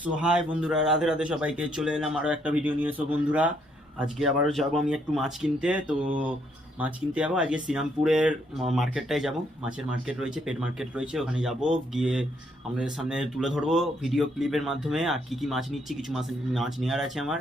So high বন্ধুরা, রাধে রাধে সবাইকে। চলে এলাম আরও একটা ভিডিও নিয়ে। সো বন্ধুরা, আজকে আবারও যাবো আমি একটু মাছ কিনতে। তো মাছ কিনতে যাবো আজকে শ্রীরামপুরের মার্কেটটায় যাব। মাছের মার্কেট রয়েছে, পেট মার্কেট রয়েছে, ওখানে যাব। গিয়ে আমাদের সামনে তুলে ধরবো ভিডিও ক্লিপের মাধ্যমে আর কী কী মাছ নিচ্ছি। কিছু মাছ নেওয়ার আছে আমার,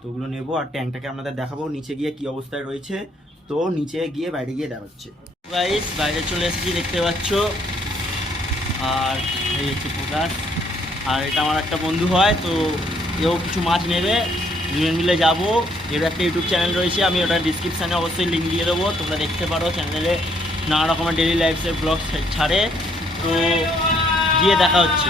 তো ওগুলো নেবো। আর ট্যাঙ্কটাকে আপনাদের দেখাবো নিচে গিয়ে কী অবস্থায় রয়েছে। তো নিচে গিয়ে বাইরে গিয়ে দেখাচ্ছে। গাইস, বাইরে চলে এসেছি, দেখতে পাচ্ছ। আর এই হচ্ছে প্রকাশ, আর এটা আমার একটা বন্ধু হয়। তো এও কিছু মাছ নেবে, দুজন মিলে যাবো। এর একটা ইউটিউব চ্যানেল রয়েছে, আমি ওটা ডিসক্রিপশানে অবশ্যই লিঙ্ক দিয়ে দেবো, তোমরা দেখতে পারো। চ্যানেলে নানা রকমের ডেলি লাইফসের ব্লগ ছাড়ে। তো গিয়ে দেখা হচ্ছে।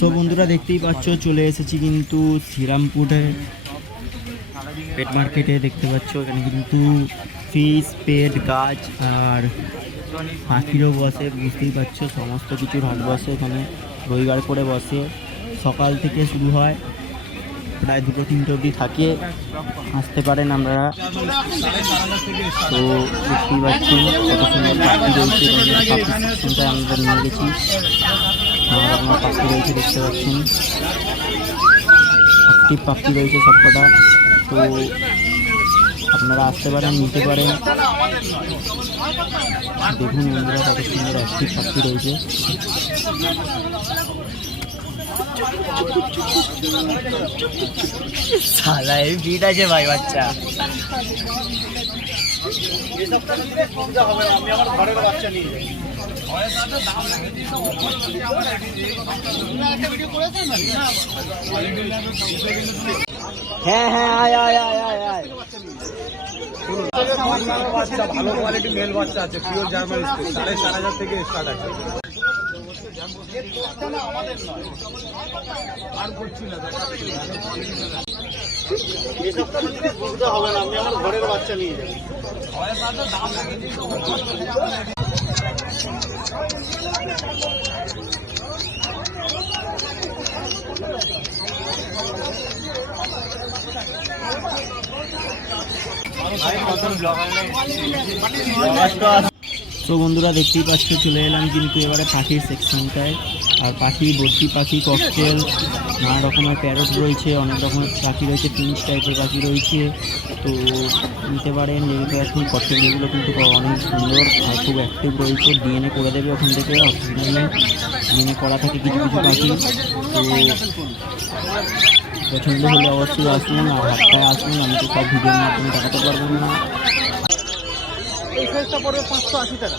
সো বন্ধুরা, দেখতেই পাচ্ছ চলে এসেছি কিন্তু শ্রীরামপুরে পেট মার্কেটে। দেখতে পাচ্ছ এখানে কিন্তু ফিশ, পেট, গাছ আর পাখিরও বসে। বুঝতেই পারছো সমস্ত কিছুর হাট বসে এখানে, রবিবার করে বসে। সকাল থেকে শুরু হয়, প্রায় 2-3টে অবধি থাকে। আসতে পারেন আপনারা। তো দেখতেই পাচ্ছেন কত সুন্দর পাখি রয়েছে। সেকশনটায় আমরা নিয়ে গেছি, নানা রকমের পাখি রয়েছে, দেখতে পাচ্ছেন। অ্যাক্টিভ পাখি রয়েছে সবকটা। তো আপনারা আসতে পারেন, নিতে পারেন। দেখুন বন্ধুরা, কত সুন্দর অ্যাক্টিভ পাখি রয়েছে। সালা এই ভিড় আছে ভাই, বাচ্চা। হ্যাঁ হ্যাঁ, আয় আয় আয় আয় আয়। ভালো কোয়ালিটি মেল বাচ্চা আছে, পিওর জার্মান স্কুল, 4,500 থেকে স্টার্ট আছে। বুঝতে হবে না, আমি আমার ঘরের বাচ্চা নিয়ে যাবো। তো বন্ধুরা, দেখতেই পাচ্ছ চলে এলাম কিন্তু এবারে পাখির সেকশনটায়। আর পাখি ভর্তি, পাখি ককটেল, নানা রকমের প্যারট রয়েছে, অনেক রকমের পাখি রয়েছে, পিঞ্চ টাইপের পাখি রয়েছে। তো নিতে পারেন। যেহেতু এখন ককটেলগুলো কিন্তু অনেক সুন্দর আর খুব অ্যাক্টিভ রয়েছে। ডিএনএ করে দেবে ওখান থেকে, অসুবিধা নেই। ডিএনএ করা থাকে কিছু কিছু পাখি। তো পছন্দ হলে অবশ্যই আসুন, আর হাতটায় আসুন। আমি তো সব ভিডিওর মাধ্যমে দেখাতে পারবো না। এই সাইজটা পড়বে 580 টাকা।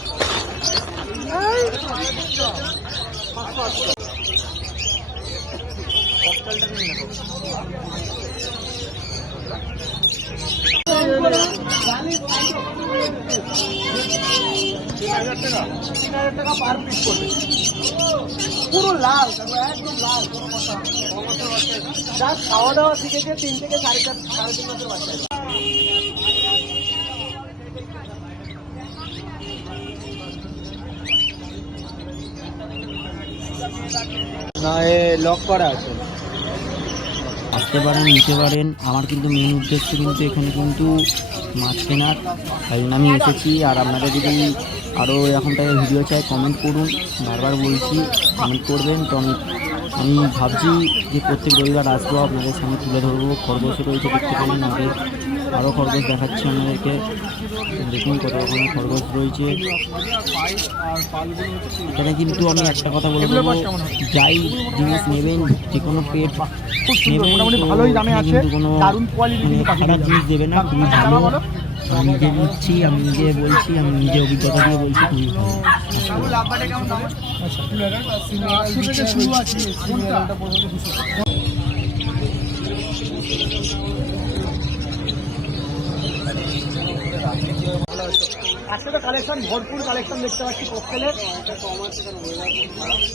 টাকা পার পিস করবে, পুরো লাল, একদম লাল, কোনো কথা। যা খাওয়া দাওয়া শিখেছে 3 থেকে 3.5 মাসের বাচ্চা। না, এ লক করা আছে। আসতে পারেন, নিতে পারেন। আমার কিন্তু মেন উদ্দেশ্য কিন্তু এখানে কিন্তু মাছ কেনার, তাই জন্য আমি এসেছি। আর আপনারা যদি আরও এরকম টাইপের ভিডিও চাই, কমেন্ট করুন। বারবার বলছি কমেন্ট করবেন। তো আমি ভাবছি যে প্রত্যেক রবিবার আসবো, আপনাদের সামনে তুলে ধরবো। খরগোশ রয়েছে, দেখতে পারেন। আরও খরগোশ দেখাচ্ছি আপনাদেরকে। দেখুন কত রকমের খরগোশ রয়েছে এখানে। কিন্তু আমি একটা কথা বলে দেবো, যাই জিনিস নেবেন, যে কোনো পেট নেবেন, ভালোই দামে আছে, কোনো দারুণ কোয়ালিটি, খারাপ জিনিস দেবে না, খুবই ভালো। আমি নিজে নিচ্ছি, আমি নিজে বলছি, আমি নিজে অভিজ্ঞতা দিয়ে বলছি, খুবই ভালো। আজকে তো কালেকশন, ভরপুর কালেকশন দেখতে পাচ্ছি ককটেলের।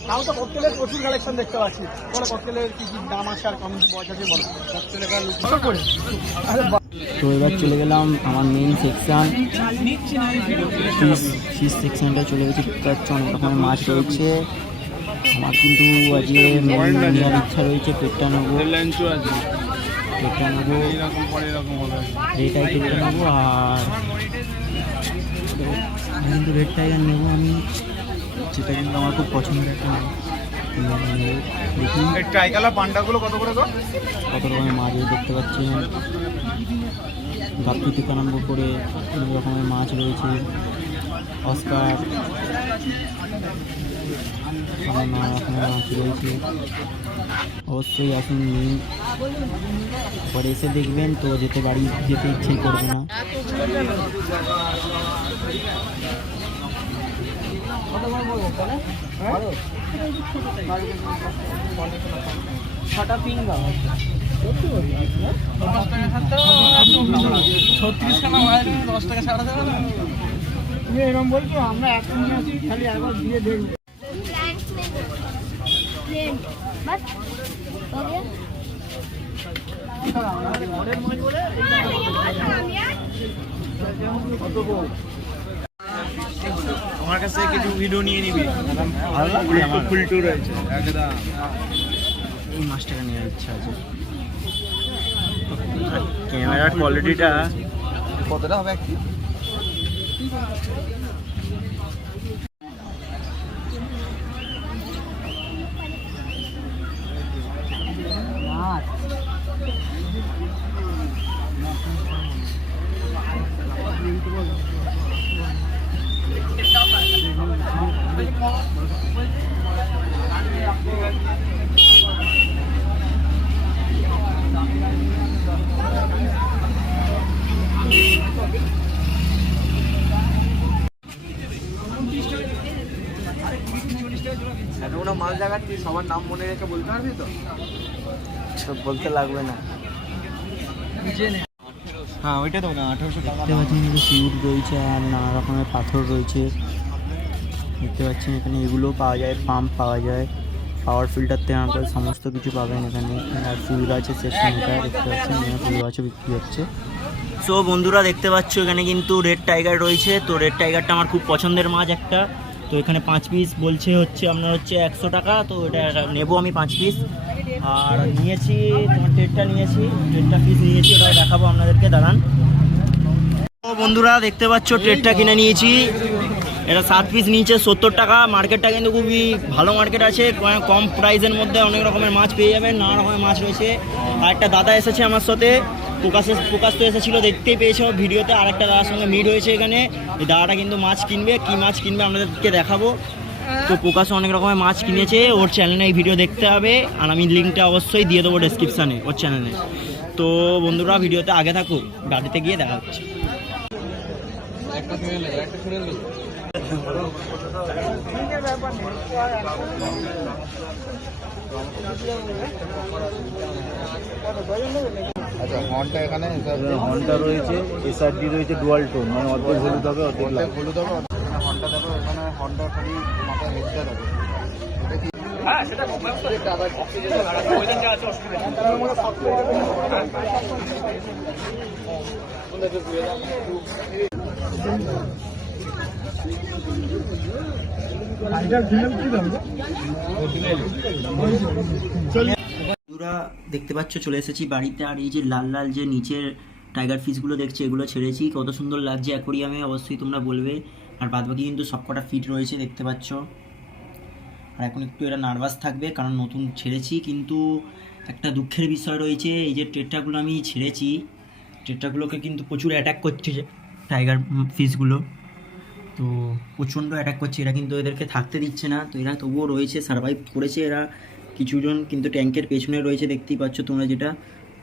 তাও তো ককটেলের প্রচুর কালেকশন দেখতে পাচ্ছি। বলো ককটেলের কি কি দাম আছে আর কম বয়স আছে, বলো ককটেলের করে। তো এবার চলে গেলাম আমার মেন সেকশন, ফিশ সেকশনটা চলে গেছি। দেখতে পাচ্ছি অনেক রকমের মাছ রয়েছে। আমার কিন্তু আজকে নেওয়ার ইচ্ছা রয়েছে। পেটটা নেবো, রেড টাইপেরটা নেবো। আর কিন্তু রেড টাইগার নেবো আমি, যেটা কিন্তু আমার খুব পছন্দের একটা মাছ। দেখি টাইগালা পান্ডাগুলো কত করে গো? কত রকমের মাছ দেখতে পাচ্ছেন, গাপ্পি থেকে আরম্ভ করে অনেক রকমের মাছ রয়েছে, অস্কার, নানা রকমের মাছ রয়েছে। অবশ্যই আসুন, নিন, পরে এসে দেখবেন তো বাড়ি যেতে ইচ্ছে করবে না। ছটা পিঙ্গা 36খানা হয়, 10 টাকা ছাড়া দেবে না? তুমি এরকম বলছো, আমরা এখন আছি, খালি একবার দিয়ে দেখবো। बस हो गया আমার কাছে কিছু ভিডিও নিয়ে নিবি, ভালো লাগবে আমার। ফুলটু রয়েছে একদম। এই মাছটাকে নেওয়ার ইচ্ছা আছে। ক্যামেরার কোয়ালিটিটা কতটা হবে একটু? এতগুলো মাল দেখাচ্ছি, সবার নাম মনে রেখে বলতে পারবি তো? সব বলতে লাগবে না। হ্যাঁ ওইটা তো না, 1800 টাকা। দেখতে পাচ্ছেন কিন্তু সিউড রয়েছে আর নানা রকমের পাথর রয়েছে। দেখতে পাচ্ছেন এখানে এগুলো পাওয়া যায়, পাম্প পাওয়া যায়, পাওয়ার ফিল্টার থেকে আরম্ভ করে সমস্ত কিছু পাবেন এখানে। আর ফুল গাছের সেকশনটা দেখতে পাচ্ছেন, এখানে ফুল গাছও বিক্রি হচ্ছে। সো বন্ধুরা দেখতে পাচ্ছ এখানে কিন্তু রেড টাইগার রয়েছে। তো রেড টাইগারটা আমার খুব পছন্দের মাছ একটা। তো এখানে 5 পিস বলছে, আপনার 100 টাকা। তো এটা নেবো আমি 5 পিস। আর নিয়েছি তোমার টেটটা নিয়েছি, টেটটা পিস নিয়েছি, ওটাও দেখাবো আপনাদেরকে, দাঁড়ান। তো বন্ধুরা দেখতে পাচ্ছ ট্রেডটা কিনে নিয়েছি। এটা 7 পিস নিয়েছে 70 টাকা। মার্কেটটা কিন্তু খুবই ভালো মার্কেট আছে, কম প্রাইসের মধ্যে অনেক রকমের মাছ পেয়ে যাবেন, নানা রকমের মাছ রয়েছে। আর একটা দাদা এসেছে আমার সাথে, প্রকাশ তো এসেছিলো, দেখতেই পেয়েছো ভিডিওতে। আর একটা দাদার সঙ্গে মিট হয়েছে এখানে। এই দাদাটা কিন্তু মাছ কিনবে, কী মাছ কিনবে আপনাদেরকে দেখাবো। তো প্রকাশও অনেক রকমের মাছ কিনেছে, ওর চ্যানেলে এই ভিডিও দেখতে হবে। আর আমি লিঙ্কটা অবশ্যই দিয়ে দেবো ডেসক্রিপশানে ওর চ্যানেলে। তো বন্ধুরা ভিডিওতে আগে থাকো, গাড়িতে গিয়ে দেখা হচ্ছে। আচ্ছা, হর্নটা এখানে হর্নটা রয়েছে, এসআরডি রয়েছে, ডুয়াল টোন, মানে অর্ধেক হলুদ হবে অর্ধেক লাল। হলুদ হবে, হর্নটা দেখো এখানে, হর্নটা খালি মাথায় হেডটা দেখো। এটা কি? বন্ধুরা দেখতে পাচ্ছ চলে এসেছি বাড়িতে। আর এই যে লাল লাল যে নিচের টাইগার ফিশগুলো দেখছি, এগুলো ছেড়েছি, কত সুন্দর লাগছে অ্যাকোরিয়ামে, অবশ্যই তোমরা বলবে। আর বাদবাকি কিন্তু সবকটা ফিট রয়েছে দেখতে পাচ্ছ। আর এখন একটু এরা নার্ভাস থাকবে কারণ নতুন ছেড়েছি। কিন্তু একটা দুঃখের বিষয় রয়েছে, এই যে টেট্রাগুলো আমি ছেড়েছি, টেট্রাগুলোকে কিন্তু প্রচুর অ্যাটাক করছে টাইগার ফিশগুলো। তো প্রচণ্ড অ্যাটাক করছে, এরা কিন্তু এদেরকে থাকতে দিচ্ছে না। তো এরা তবুও রয়েছে, সারভাইভ করেছে এরা। কিছুজন কিন্তু ট্যাঙ্কের পেছনে রয়েছে, দেখতেই পাচ্ছ তোমরা যেটা।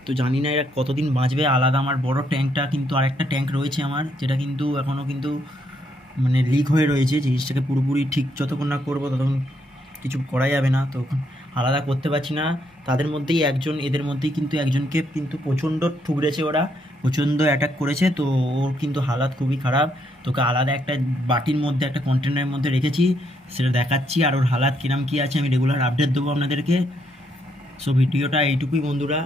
তো জানি না এরা কতদিন বাঁচবে। আলাদা আমার বড় ট্যাঙ্কটা কিন্তু আরেকটা ট্যাঙ্ক রয়েছে আমার, যেটা কিন্তু এখনও কিন্তু মানে লিক হয়ে রয়েছে। জিনিসটাকে পুরোপুরি ঠিক যতক্ষণ না করবো ততক্ষণ কিছু করা যাবে না। তো আলাদা করতে পারছি না। তাদের মধ্যেই একজন, এদের মধ্যেই কিন্তু একজনকে কিন্তু প্রচণ্ড ঠুকরেছে, ওরা প্রচণ্ড অ্যাটাক করেছে। তো ওর কিন্তু হালাত খুবই খারাপ। তোকে আলাদা একটা বাটির মধ্যে, একটা কন্টেনারের মধ্যে রেখেছি, সেটা দেখাচ্ছি। আর ওর হালাত কিরাম কী আছে আমি রেগুলার আপডেট দেবো আপনাদেরকে। সো ভিডিওটা এইটুকুই বন্ধুরা,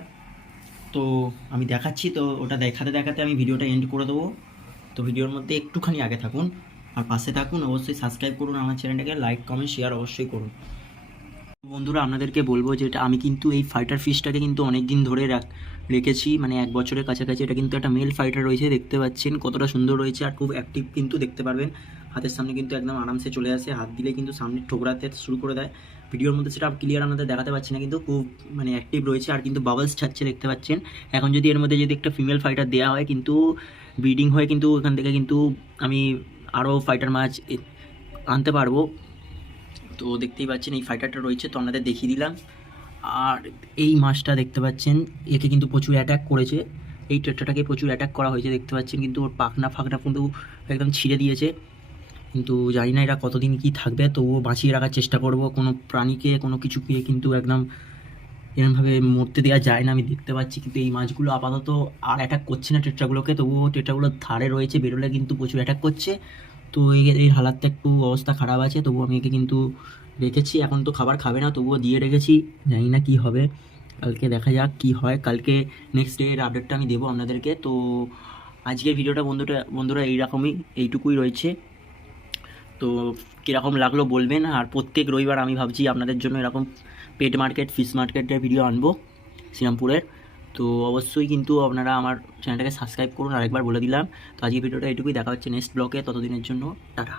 তো আমি দেখাচ্ছি। তো ওটা দেখাতে দেখাতে আমি ভিডিওটা এন্ড করে দেবো। তো ভিডিওর মধ্যে একটুখানি আগে থাকুন আর পাশে থাকুন, অবশ্যই সাবস্ক্রাইব করুন আমার চ্যানেলটাকে, লাইক কমেন্ট শেয়ার অবশ্যই করুন। বন্ধুরা আপনাদেরকে বলবো যে এটা আমি কিন্তু এই ফাইটার ফিশটাকে কিন্তু অনেক দিন ধরে রেখেছি, মানে 1 বছরের কাছাকাছি। এটা কিন্তু একটা মেল ফাইটার রয়েছে, দেখতে পাচ্ছেন কতটা সুন্দর রয়েছে আর খুব অ্যাক্টিভ কিন্তু দেখতে পারবেন। হাতের সামনে কিন্তু একদম আরামসে চলে আসে, হাত দিলে কিন্তু সামনে ঠোকরাতে শুরু করে দেয়। ভিডিওর মধ্যে সেটা ক্লিয়ার আপনাদের দেখাতে পাচ্ছি না, কিন্তু খুব মানে অ্যাক্টিভ রয়েছে আর কিন্তু বাবলস ছাড়ছে দেখতে পাচ্ছেন। এখন যদি এর মধ্যে যদি একটা ফিমেল ফাইটার দেওয়া হয় কিন্তু ব্রিডিং হয়ে কিন্তু এখান থেকে কিন্তু আমি আরও ফাইটার মাছ আনতে পারবো। তো দেখতেই পাচ্ছেন এই ফাইটারটা রয়েছে, তো আপনাদের দেখিয়ে দিলাম। আর এই মাছটা দেখতে পাচ্ছেন, একে কিন্তু প্রচুর অ্যাটাক করেছে, এই টেট্রাটাকে প্রচুর অ্যাটাক করা হয়েছে দেখতে পাচ্ছেন, কিন্তু ওর পাখনা ফাঁকনা কিন্তু একদম ছিঁড়ে দিয়েছে। কিন্তু জানি না এরা কতদিন কি থাকবে, তবুও বাঁচিয়ে রাখার চেষ্টা করব। কোনো প্রাণীকে কোনো কিছুকে কিন্তু একদম এরকমভাবে মরতে দেওয়া যায় না, আমি দেখতে পাচ্ছি। কিন্তু এই মাছগুলো আপাতত আর অ্যাটাক করছে না টেট্রাগুলোকে, তবুও টেট্রাগুলো ধারে রয়েছে, বেরোলে কিন্তু প্রচুর অ্যাটাক করছে। তো এই হালাতটা একটু অবস্থা খারাপ আছে, তবুও আমি একে কিন্তু রেখেছি। এখন তো খাবার খাবে না, তবুও দিয়ে রেখেছি, জানি না কি হবে, কালকে দেখা যাক কি হয়। কালকে নেক্সট ডে এর আপডেটটা আমি দেবো আপনাদেরকে। তো আজকের ভিডিওটা বন্ধুরা এইটুকুই রয়েছে। তো কীরকম লাগলো বলবেন। আর প্রত্যেক রবিবার আমি ভাবছি আপনাদের জন্য এরকম পেট মার্কেট, ফিশ মার্কেটের ভিডিও আনবো শ্রীরামপুরের। তো অবশ্যই কিন্তু আপনারা আমার চ্যানেলটাকে সাবস্ক্রাইব করুন, আরেকবার বলে দিলাম। তো আজকের ভিডিওটা এইটুকুই, দেখা হচ্ছে নেক্সট ব্লগে, ততদিনের জন্য টাটা।